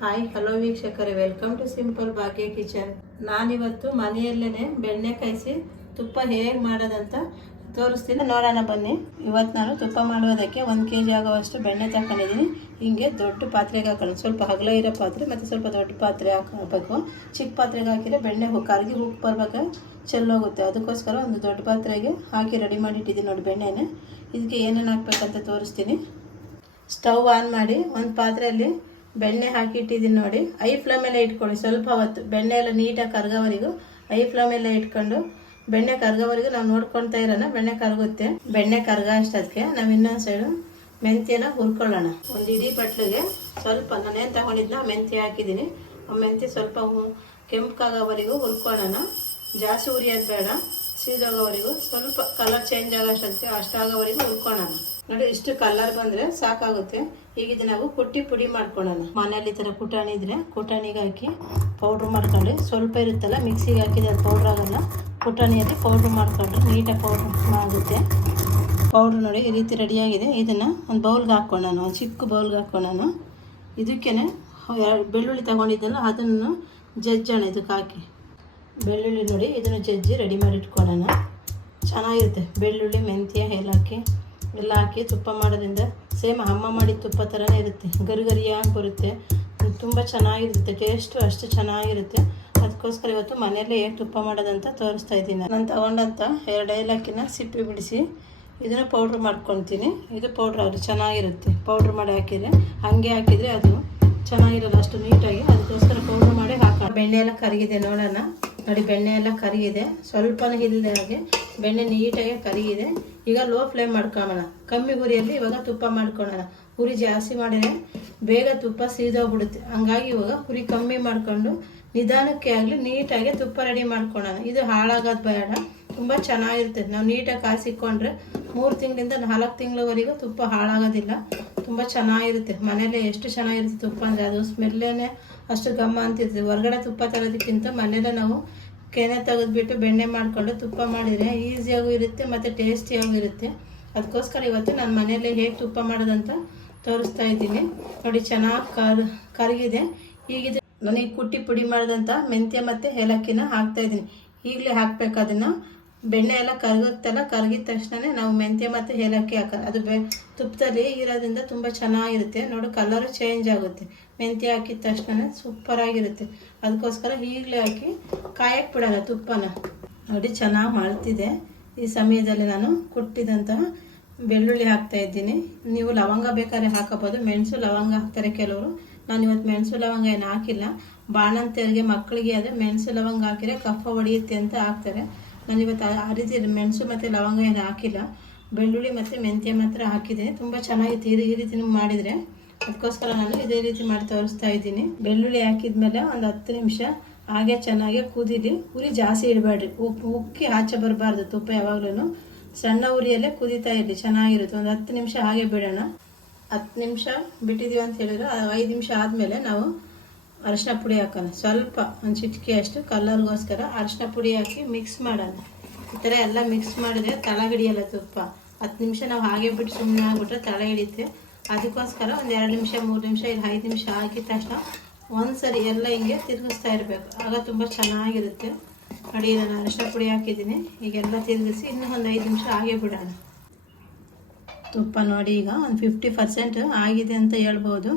Hi hello ವೀಕ್ಷಕರೇ. Welcome to simple Bhagya kitchen ನಾನಿವತ್ತು ಮನೆಯಲ್ಲೇ ಬೆಣ್ಣೆ ಕಾಯಿಸಿ ತುಪ್ಪ ಹೇಗೆ ಮಾಡೋದಂತ ತೋರಿಸ್ತೀನಿ. ನೋಡೋಣ ಬನ್ನಿ. ಇವತ್ತು ನಾನು ತುಪ್ಪ ಮಾಡೋದಕ್ಕೆ ಒಂದು ಕೆ ಜಿ ಆಗುವಷ್ಟು ಬೆಣ್ಣೆ ತಗೊಂಡಿದ್ದೀನಿ ಹೀಗೆ ದೊಡ್ಡ ಪಾತ್ರೆಗೆ ಹಾಕೋಣ. ಸ್ವಲ್ಪ ಹಗಲ ಇರೋ ಪಾತ್ರೆ ಮತ್ತು ಸ್ವಲ್ಪ ದೊಡ್ಡ ಪಾತ್ರೆ ಹಾಕಬೇಕು. ಚಿಕ್ಕ ಪಾತ್ರೆಗೆ ಹಾಕಿದ್ರೆ ಬೆಣ್ಣೆ ಕರಗಿ ಉಪ್ಪು ಬರ್ಬೇಕು. ಚೆಲ್ಲೋಗುತ್ತೆ ಅದಕ್ಕೋಸ್ಕರ ಒಂದು ದೊಡ್ಡ ಪಾತ್ರೆಗೆ ಹಾಕಿ ರೆಡಿ ಮಾಡಿಟ್ಟಿದ್ದೀನಿ ನೋಡಿ ಬೆಣ್ಣೆನೆ. ಇದಕ್ಕೆ ಏನೇನು ಹಾಕ್ಬೇಕಂತ ತೋರಿಸ್ತೀನಿ. ಸ್ಟವ್ ಆನ್ ಮಾಡಿ ಒಂದು ಪಾತ್ರೆಯಲ್ಲಿ ಬೆಣ್ಣೆ ಹಾಕಿಟ್ಟಿದ್ದೀನಿ ನೋಡಿ. ಐ ಫ್ಲೇಮೆಲ್ಲ ಇಟ್ಕೊಳ್ಳಿ. ಸ್ವಲ್ಪ ಹೊತ್ತು ಬೆಣ್ಣೆ ಎಲ್ಲ ನೀಟಾಗಿ ಕರ್ಗೋವರೆಗೂ ಐ ಫ್ಲೇಮಲ್ಲೇ ಇಟ್ಕೊಂಡು ಬೆಣ್ಣೆ ಕರ್ಗೋವರೆಗೂ ನಾವು ನೋಡ್ಕೊಳ್ತಾ ಇರೋಣ. ಬೆಣ್ಣೆ ಕರಗುತ್ತೆ. ಬೆಣ್ಣೆ ಕರ್ಗ ಅಷ್ಟೊತ್ತಿಗೆ ನಾವು ಇನ್ನೊಂದು ಸೈಡು ಮೆಂತ್ಯನ ಹುರ್ಕೊಳ್ಳೋಣ. ಒಂದು ಇಡೀ ಬಟ್ಲಿಗೆ ಸ್ವಲ್ಪ ನಾನೇನು ತಗೊಂಡಿದ್ನ ಮೆಂತ್ಯ ಹಾಕಿದ್ದೀನಿ. ಆ ಮೆಂತ್ಯ ಸ್ವಲ್ಪ ಕೆಂಪು ಕಾಗೋವರೆಗೂ ಹುರ್ಕೊಳ್ಳೋಣ. ಜಾಸ್ತಿ ಉರಿಯೋದು ಬೇಡ. ಸೀದೋಗೋವರೆಗೂ ಸ್ವಲ್ಪ ಕಲರ್ ಚೇಂಜ್ ಆಗೋ ಅಷ್ಟಾಗೋವರೆಗೂ ಹುರ್ಕೊಳ್ಳೋಣ. ನೋಡಿ, ಇಷ್ಟು ಕಲರ್ ಬಂದರೆ ಸಾಕಾಗುತ್ತೆ. ಈಗ ಇದು ನಾವು ಕುಟ್ಟಿ ಪುಡಿ ಮಾಡ್ಕೊಳ್ಳೋಣ ಮನೇಲಿ ಈ ಥರ ಕುಟಾಣಿ ಇದ್ರೆ ಕುಟಾಣಿಗೆ ಹಾಕಿ ಪೌಡ್ರ್ ಮಾಡ್ಕೊಂಡ್ರೆ ಸ್ವಲ್ಪ ಇರುತ್ತಲ್ಲ ಮಿಕ್ಸಿಗೆ ಹಾಕಿದ್ರೆ ಅದು ಪೌಡ್ರ್ ಆಗಲ್ಲ ಕುಟಾಣಿಯಲ್ಲಿ ಪೌಡ್ರ್ ಮಾಡ್ಕೊಂಡ್ರೆ ನೀಟಾಗಿ ಪೌಡ್ರ್ ಆಗುತ್ತೆ ಪೌಡ್ರ್ ನೋಡಿ ಈ ರೀತಿ ರೆಡಿಯಾಗಿದೆ ಇದನ್ನು ಒಂದು ಬೌಲ್ಗೆ ಹಾಕ್ಕೊಳ್ಳೋಣ ಒಂದು ಚಿಕ್ಕ ಬೌಲ್ಗೆ ಹಾಕ್ಕೊಳ್ಳೋಣ ಇದಕ್ಕೇ ಬೆಳ್ಳುಳ್ಳಿ ತೊಗೊಂಡಿದ್ದಲ್ಲ, ಅದನ್ನು ಜಜ್ಜೋಣ ಇದಕ್ಕೆ ಹಾಕಿ. ಬೆಳ್ಳುಳ್ಳಿ ನೋಡಿ ಇದನ್ನು ಜಜ್ಜಿ ರೆಡಿ ಮಾಡಿ ಇಟ್ಕೊಳ್ಳೋಣ. ಚೆನ್ನಾಗಿರುತ್ತೆ. ಬೆಳ್ಳುಳ್ಳಿ, ಮೆಂತ್ಯ, ಏಲಕ್ಕಿ ಎಲ್ಲ ಹಾಕಿ ತುಪ್ಪ ಮಾಡೋದ್ರಿಂದ ಸೇಮ್ ಅಮ್ಮ ಮಾಡಿದ ತುಪ್ಪ ಥರನೇ ಇರುತ್ತೆ. ಗರಿ ಗರಿಯಾಗಿ ಬರುತ್ತೆ. ತುಂಬ ಚೆನ್ನಾಗಿರುತ್ತೆ. ಟೇಸ್ಟು ಅಷ್ಟು ಚೆನ್ನಾಗಿರುತ್ತೆ. ಅದಕ್ಕೋಸ್ಕರ ಇವತ್ತು ಮನೆಯಲ್ಲೇ ಹೇಗೆ ತುಪ್ಪ ಮಾಡೋದಂತ ತೋರಿಸ್ತಾ ಇದ್ದೀನಿ. ನಾನು ತಗೊಂಡಂಥ ಎರಡು ಏಲಕ್ಕಿನ ಸಿಪ್ಪೆ ಬಿಡಿಸಿ ಇದನ್ನು ಪೌಡ್ರ್ ಮಾಡ್ಕೊತೀನಿ. ಇದು ಪೌಡ್ರ್ ಅದು ಚೆನ್ನಾಗಿರುತ್ತೆ. ಪೌಡ್ರ್ ಮಾಡಿ ಹಾಕಿದರೆ, ಹಾಗೆ ಹಾಕಿದರೆ ಅದು ಚೆನ್ನಾಗಿರೋದು ಅಷ್ಟು ನೀಟಾಗಿ ಅದಕ್ಕೋಸ್ಕರ ಪೌಡ್ರ್ ಮಾಡಿ ಹಾಕೋಣ. ಬೆಣ್ಣೆ ಎಲ್ಲ ಕರಗಿದೆ ನೋಡೋಣ. ನೋಡಿ ಬೆಣ್ಣೆ ಎಲ್ಲ ಕರಗಿದೆ ಸ್ವಲ್ಪನೂ ಇಲ್ಲದೆ ಹಾಗೆ ಬೆಣ್ಣೆ ನೀಟಾಗಿ ಇದೆ ಈಗ ಲೋ ಫ್ಲೇಮ್ ಮಾಡ್ಕೊಳ್ಳೋಣ ಕಮ್ಮಿ ಗುರಿಯಲ್ಲಿ ಇವಾಗ ತುಪ್ಪ ಮಾಡ್ಕೊಳ್ಳೋಣ ಹುರಿ ಜಾಸ್ತಿ ಮಾಡಿದರೆ ಬೇಗ ತುಪ್ಪ ಸೀದೋಗ್ಬಿಡುತ್ತೆ. ಹಂಗಾಗಿ ಇವಾಗ ಹುರಿ ಕಮ್ಮಿ ಮಾಡಿಕೊಂಡು ನಿಧಾನಕ್ಕೆ ಆಗಲಿ ನೀಟಾಗಿ ತುಪ್ಪ ರೆಡಿ ಮಾಡ್ಕೊಳ್ಳೋಣ ಇದು ಹಾಳಾಗೋದು ಬೇಡ. ತುಂಬ ಚೆನ್ನಾಗಿರುತ್ತೆ. ನಾವು ನೀಟಾಗಿ ಕಾಯಿಸಿಕೊಂಡ್ರೆ ಮೂರು ತಿಂಗಳಿಂದ ನಾಲ್ಕು ತಿಂಗಳವರೆಗೂ ತುಪ್ಪ ಹಾಳಾಗೋದಿಲ್ಲ. ತುಂಬ ಚೆನ್ನಾಗಿರುತ್ತೆ. ಮನೇಲೆ ಎಷ್ಟು ಚೆನ್ನಾಗಿರುತ್ತೆ ತುಪ್ಪ ಅಂದರೆ ಅದು ಸ್ಮೆಲ್ಲೇನೆ ಅಷ್ಟು ಘಮ ಅಂತಿರ್ತದೆ ಹೊರಗಡೆ ತುಪ್ಪ ತರೋದಕ್ಕಿಂತ ಮನೇಲೆ ನಾವು ಕೆನೆ ತೆಗೆದ್ಬಿಟ್ಟು ಬೆಣ್ಣೆ ಮಾಡಿಕೊಂಡು ತುಪ್ಪ ಮಾಡಿದರೆ ಈಸಿಯಾಗೂ ಇರುತ್ತೆ ಮತ್ತು ಟೇಸ್ಟಿಯಾಗೂ ಇರುತ್ತೆ. ಅದಕ್ಕೋಸ್ಕರ ಇವತ್ತು ನಾನು ಮನೆಯಲ್ಲೇ ಹೇಗೆ ತುಪ್ಪ ಮಾಡೋದಂತ ತೋರಿಸ್ತಾ ಇದ್ದೀನಿ. ನೋಡಿ, ಚೆನ್ನಾಗಿ ಕರ್, ಕರಗಿದೆ. ಈಗಿದೆ ನನಗೆ ಕುಟ್ಟಿ ಪುಡಿ ಮಾಡಿದಂಥ ಮೆಂತ್ಯ ಮತ್ತು ಏಲಕ್ಕಿನ ಹಾಕ್ತಾಯಿದ್ದೀನಿ ಈಗಲೇ ಹಾಕ್ಬೇಕು ಅದನ್ನು. ಬೆಣ್ಣೆ ಎಲ್ಲ ಕರಗುತ್ತಲ್ಲ, ಕರಗಿದ ತಕ್ಷಣ ನಾವು ಮೆಂತ್ಯ ಮತ್ತು ಏಲಕ್ಕಿ ಹಾಕೋದು. ಅದು ಬೆ ತುಪ್ಪದಲ್ಲಿ ಇರೋದ್ರಿಂದ ತುಂಬ ಚೆನ್ನಾಗಿರುತ್ತೆ. ನೋಡು ಕಲರು ಚೇಂಜ್ ಆಗುತ್ತೆ. ಮೆಂತ್ಯ ಹಾಕಿದ ತಕ್ಷಣ ಸೂಪರಾಗಿರುತ್ತೆ ಅದಕ್ಕೋಸ್ಕರ ಈಗಲೇ ಹಾಕಿ ಕಾಯಕ್ಕೆ ಬಿಡೋಣ ತುಪ್ಪನ. ನೋಡಿ, ಚೆನ್ನಾಗಿ ಮಳ್ತಿದೆ ಈ ಸಮಯದಲ್ಲಿ ನಾನು ಕುಟ್ಟಿದಂತಹ ಬೆಳ್ಳುಳ್ಳಿ ಹಾಕ್ತಾ ಇದ್ದೀನಿ. ನೀವು ಲವಂಗ ಬೇಕಾದ್ರೆ ಹಾಕೋಬೋದು ಮೆಣಸು, ಲವಂಗ ಹಾಕ್ತಾರೆ ಕೆಲವರು. ನಾನು ಇವತ್ತು ಮೆಣಸು, ಲವಂಗ ಏನು ಹಾಕಿಲ್ಲ. ಬಾಣಂತಿಯರಿಗೆ ಮಕ್ಕಳಿಗೆ ಆದರೆ ಮೆಣಸು, ಲವಂಗ ಹಾಕಿದರೆ ಕಫ ಹೊಡೆಯುತ್ತೆ ಅಂತ ಹಾಕ್ತಾರೆ. ನಾನು ಇವತ್ತು ಆ- ರೀತಿ ಮೆಣಸು ಮತ್ತು ಲವಂಗ ಏನು ಹಾಕಿಲ್ಲ. ಬೆಳ್ಳುಳ್ಳಿ ಮತ್ತು ಮೆಂತ್ಯ ಮಾತ್ರ ಹಾಕಿದೆ. ತುಂಬ ಚೆನ್ನಾಗಿತ್ತು. ರೀ- ಈ ರೀತಿ ಮಾಡಿದರೆ ಅದಕ್ಕೋಸ್ಕರ ನಾನು ಇದೇ ರೀತಿ ಮಾಡಿ ತೋರಿಸ್ತಾ ಇದ್ದೀನಿ. ಬೆಳ್ಳುಳ್ಳಿ ಹಾಕಿದ್ಮೇಲೆ ಒಂದು ಹತ್ತು ನಿಮಿಷ ಹಾಗೆ ಚೆನ್ನಾಗಿ ಕುದೀಲಿ. ಉರಿ ಜಾಸ್ತಿ ಇಡಬೇಡ್ರಿ. ಉಪ್ಪು ಉಕ್ಕಿ ಆಚೆ ಬರಬಾರ್ದು ತುಪ್ಪ ಯಾವಾಗಲೂ ಸಣ್ಣ ಉರಿಯಲ್ಲೇ ಕುದೀತಾ ಇರಲಿ. ಚೆನ್ನಾಗಿರುತ್ತೆ. ಒಂದು ಹತ್ತು ನಿಮಿಷ ಹಾಗೆ ಬಿಡೋಣ. ಹತ್ತು ನಿಮಿಷ ಬಿಟ್ಟಿದ್ದೀವಿ ಅಂತ ಹೇಳಿದ್ರೆ. ಐದು ನಿಮಿಷ ಆದಮೇಲೆ ನಾವು ಅರಿಶಿನ ಪುಡಿ ಹಾಕೋಣ. ಸ್ವಲ್ಪ ಒಂದು ಚಿಟಿಕೆ ಅಷ್ಟು ಕಲರ್ಗೋಸ್ಕರ ಅರಿಶಿನ ಪುಡಿ ಹಾಕಿ ಮಿಕ್ಸ್ ಮಾಡೋಣ. ಈ ಥರ ಎಲ್ಲ ಮಿಕ್ಸ್ ಮಾಡಿದ್ರೆ ತಳ ಹಿಡಿಯಲ್ಲ ತುಪ್ಪ ಹತ್ತು ನಿಮಿಷ ನಾವು ಹಾಗೆ ಬಿಟ್ಟು ಸುಮ್ಮನೆ ಆಗಿಬಿಟ್ರೆ ತಳ ಹಿಡಿಯುತ್ತೆ. ಅದಕ್ಕೋಸ್ಕರ ಒಂದು ಎರಡು ನಿಮಿಷ, ಮೂರು ನಿಮಿಷ, ಇಲ್ಲ ಐದು ನಿಮಿಷ ಹಾಕಿದ ತಕ್ಷಣ ಒಂದು ಸರಿ ಎಲ್ಲ ಹಿಂಗೆ ತಿರುಗಿಸ್ತಾ ಇರಬೇಕು. ಆಗ ತುಂಬ ಚೆನ್ನಾಗಿರುತ್ತೆ. ನೋಡಿ, ನಾನು ಅರಿಶಿನ ಪುಡಿ ಹಾಕಿದ್ದೀನಿ. ಈಗೆಲ್ಲ ತಿರುಗಿಸಿ ಇನ್ನೂ ಒಂದು ಐದು ನಿಮಿಷ ಹಾಗೆ ಬಿಡೋಣ. ತುಪ್ಪ ನೋಡಿ ಈಗ ಒಂದು ಫಿಫ್ಟಿ ಪರ್ಸೆಂಟ್ ಆಗಿದೆ ಅಂತ ಹೇಳ್ಬೋದು.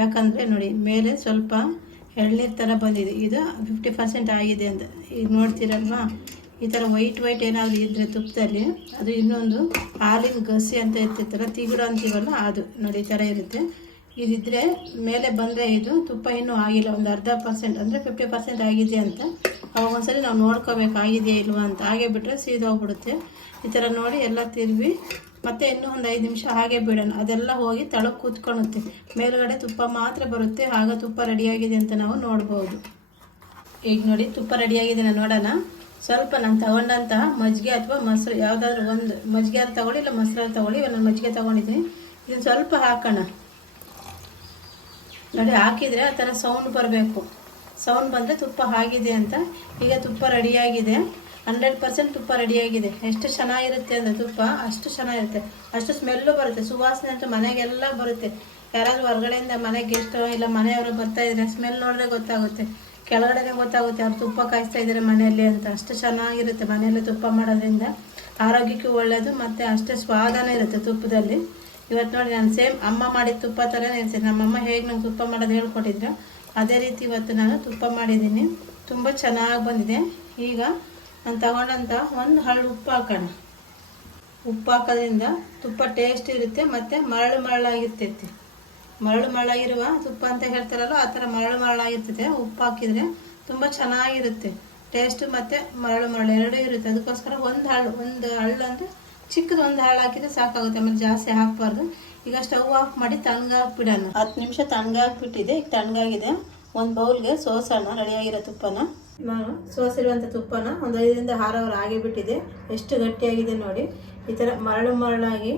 ಯಾಕಂದರೆ ನೋಡಿ, ಮೇಲೆ ಸ್ವಲ್ಪ ಎಳ್ನೀರು ಥರ ಬಂದಿದೆ. ಇದು ಫಿಫ್ಟಿ ಪರ್ಸೆಂಟ್ ಆಗಿದೆ ಅಂತ. ಈಗ ನೋಡ್ತೀರಲ್ವಾ? ಈ ಥರ ವೈಟ್ ವೈಟ್ ಏನಾದರೂ ಇದ್ದರೆ ತುಪ್ಪದಲ್ಲಿ, ಅದು ಇನ್ನೊಂದು ಹಾಲಿನ ಗಸಿ ಅಂತ ಇರ್ತಿತ್ತಲ್ಲ ತಿಗುಡು ಅಂತೀವಲ್ಲ, ಅದು ನೋಡಿ, ಈ ಥರ ಇರುತ್ತೆ. ಇದಿದ್ರೆ ಮೇಲೆ ಬಂದರೆ ಇದು, ತುಪ್ಪ ಇನ್ನೂ ಆಗಿಲ್ಲ, ಒಂದು ಅರ್ಧ ಪರ್ಸೆಂಟ್ ಅಂದರೆ ಫಿಫ್ಟಿ ಪರ್ಸೆಂಟ್ ಆಗಿದೆ ಅಂತ. ಅವಾಗ ಒಂದ್ಸರಿ ನಾವು ನೋಡ್ಕೋಬೇಕು, ಆಗಿದೆಯಾ ಇಲ್ವಾ ಅಂತ. ಹಾಗೆ ಬಿಟ್ಟರೆ ಸೀದೋಗ್ಬಿಡುತ್ತೆ. ಈ ಥರ ನೋಡಿ ಎಲ್ಲ ತಿರುವಿ ಮತ್ತೆ ಇನ್ನೂ ಒಂದು ಐದು ನಿಮಿಷ ಹಾಗೆ ಬಿಡೋಣ. ಅದೆಲ್ಲ ಹೋಗಿ ತಳಕ್ಕೆ ಕೂತ್ಕೊಳುತ್ತೆ ಮೇಲುಗಡೆ ತುಪ್ಪ ಮಾತ್ರ ಬರುತ್ತೆ. ಆಗ ತುಪ್ಪ ರೆಡಿಯಾಗಿದೆ ಅಂತ ನಾವು ನೋಡ್ಬೋದು. ಈಗ ನೋಡಿ, ತುಪ್ಪ ರೆಡಿಯಾಗಿದೆ ನಾನು ನೋಡೋಣ. ಸ್ವಲ್ಪ ನಾನು ತಗೊಂಡಂತಹ ಮಜ್ಜಿಗೆ ಅಥವಾ ಮೊಸರು, ಯಾವುದಾದ್ರೂ ಒಂದು ಮಜ್ಜಿಗೆ ಅಂತ ತಗೊಳ್ಳಿ, ಇಲ್ಲ ಮೊಸರು ತಗೊಳ್ಳಿ ನಾನು ಮಜ್ಜಿಗೆ ತಗೊಂಡಿದ್ದೀನಿ. ಇದನ್ನು ಸ್ವಲ್ಪ ಹಾಕೋಣ. ನೋಡಿ, ಹಾಕಿದರೆ ಆ ಥರ ಸೌಂಡ್ ಬರಬೇಕು. ಸೌಂಡ್ ಬಂದರೆ ತುಪ್ಪ ಆಗಿದೆ ಅಂತ. ಈಗ ತುಪ್ಪ ರೆಡಿಯಾಗಿದೆ. ಹಂಡ್ರೆಡ್ ಪರ್ಸೆಂಟ್ ತುಪ್ಪ ರೆಡಿಯಾಗಿದೆ. ಎಷ್ಟು ಚೆನ್ನಾಗಿರುತ್ತೆ ಅಂದರೆ ತುಪ್ಪ ಅಷ್ಟು ಚೆನ್ನಾಗಿರುತ್ತೆ. ಅಷ್ಟು ಸ್ಮೆಲ್ಲು ಬರುತ್ತೆ. ಸುವಾಸನೆ ಅಂತೂ ಮನೆಗೆಲ್ಲ ಬರುತ್ತೆ. ಯಾರಾದ್ರೂ ಹೊರಗಡೆಯಿಂದ ಮನೆಗೆ ಗೆಸ್ಟ್ ಇಲ್ಲ ಮನೆಯವರು ಬರ್ತಾ ಇದ್ದಾರೆ ಸ್ಮೆಲ್ ನೋಡಿದ್ರೆ ಗೊತ್ತಾಗುತ್ತೆ. ಕೆಳಗಡೆನೆ ಗೊತ್ತಾಗುತ್ತೆ ಅವ್ರು ತುಪ್ಪ ಕಾಯಿಸ್ತಾ ಇದ್ದಾರೆ ಮನೆಯಲ್ಲಿ ಅಂತ. ಅಷ್ಟು ಚೆನ್ನಾಗಿರುತ್ತೆ ಮನೆಯಲ್ಲಿ ತುಪ್ಪ ಮಾಡೋದ್ರಿಂದ. ಆರೋಗ್ಯಕ್ಕೂ ಒಳ್ಳೆಯದು ಮತ್ತು ಅಷ್ಟೇ ಸ್ವಾದನೇ ಇರುತ್ತೆ ತುಪ್ಪದಲ್ಲಿ. ಇವತ್ತು ನೋಡಿ ನಾನು ಸೇಮ್ ಅಮ್ಮ ಮಾಡಿದ ತುಪ್ಪ ಥರನೇ ಇರ್ತೀನಿ ನಮ್ಮಮ್ಮ ಹೇಗೆ ನಂಗೆ ತುಪ್ಪ ಮಾಡೋದು ಹೇಳ್ಕೊಟ್ಟಿದ್ರು. ಅದೇ ರೀತಿ ಇವತ್ತು ನಾನು ತುಪ್ಪ ಮಾಡಿದ್ದೀನಿ. ತುಂಬ ಚೆನ್ನಾಗಿ ಬಂದಿದೆ. ಈಗ ನಾನು ತಗೊಂಡಂಥ ಒಂದು ಹರಳು ಉಪ್ಪು ಹಾಕೋಣ. ಉಪ್ಪು ಹಾಕೋದ್ರಿಂದ ತುಪ್ಪ ಟೇಸ್ಟ್ ಇರುತ್ತೆ, ಮತ್ತು ಮರಳು ಮರಳಾಗಿರ್ತೈತಿ. ಮರಳು ಮರಳಾಗಿರುವ ತುಪ್ಪ ಅಂತ ಹೇಳ್ತಾರಲ್ಲ, ಆ ಥರ ಮರಳು ಮರಳಾಗಿರ್ತೈತೆ. ಉಪ್ಪು ಹಾಕಿದರೆ ತುಂಬ ಚೆನ್ನಾಗಿರುತ್ತೆ. ಟೇಸ್ಟು ಮತ್ತು ಮರಳು ಮರಳು ಎರಡೂ ಇರುತ್ತೆ. ಅದಕ್ಕೋಸ್ಕರ ಒಂದು ಹಳ್ಳು ಒಂದು ಹಳ್ಳು ಅಂದರೆ ಚಿಕ್ಕದು ಒಂದು ಹಾಳು ಹಾಕಿದ್ರೆ ಸಾಕಾಗುತ್ತೆ. ಆಮೇಲೆ ಜಾಸ್ತಿ ಹಾಕಬಾರ್ದು. ಈಗ ಸ್ಟವ್ ಆಫ್ ಮಾಡಿ ತಣ್ಣಗಾಕ್ಬಿಡೋಣ ಹತ್ತು ನಿಮಿಷ ತಣ್ಣಗಾಕ್ಬಿಟ್ಟಿದೆ ಈಗ ತಣ್ಣಗಾಗಿದೆ. ಒಂದು ಬೌಲ್ಗೆ ಸೋಸೋಣ ರೆಡಿಯಾಗಿರೋ ತುಪ್ಪನ. ನಾನು ಸೋಸಿರುವಂಥ ತುಪ್ಪನ ಒಂದು ಐದರಿಂದ ಆರು ಅವರ್ ಆಗಿಬಿಟ್ಟಿದೆ ಎಷ್ಟು ಗಟ್ಟಿಯಾಗಿದೆ ನೋಡಿ. ಈ ಥರ ಮರಳು ಮರಳಾಗಿ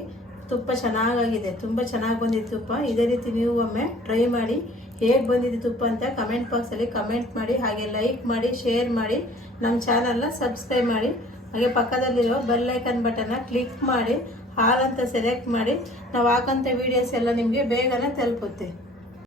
ತುಪ್ಪ ಚೆನ್ನಾಗಾಗಿದೆ. ತುಂಬ ಚೆನ್ನಾಗಿ ಬಂದಿದೆ ತುಪ್ಪ. ಇದೇ ರೀತಿ ನೀವು ಒಮ್ಮೆ ಟ್ರೈ ಮಾಡಿ ಹೇಗೆ ಬಂದಿದೆ ತುಪ್ಪ ಅಂತ ಕಮೆಂಟ್ ಬಾಕ್ಸಲ್ಲಿ ಕಮೆಂಟ್ ಮಾಡಿ, ಹಾಗೆ ಲೈಕ್ ಮಾಡಿ ಶೇರ್ ಮಾಡಿ. ನಮ್ಮ ಚಾನಲ್ನ ಸಬ್ಸ್ಕ್ರೈಬ್ ಮಾಡಿ. ಹಾಗೆ ಪಕ್ಕದಲ್ಲಿರೋ ಬೆಲ್ಲೈಕನ್ ಬಟನ್ನ ಕ್ಲಿಕ್ ಮಾಡಿ. ಹಾಲ್ ಅಂತ ಸೆಲೆಕ್ಟ್ ಮಾಡಿ. ನಾವು ಹಾಕೋಂಥ ವೀಡಿಯೋಸ್ ಎಲ್ಲ ನಿಮಗೆ ಬೇಗನೆ ತಲುಪುತ್ತೆ.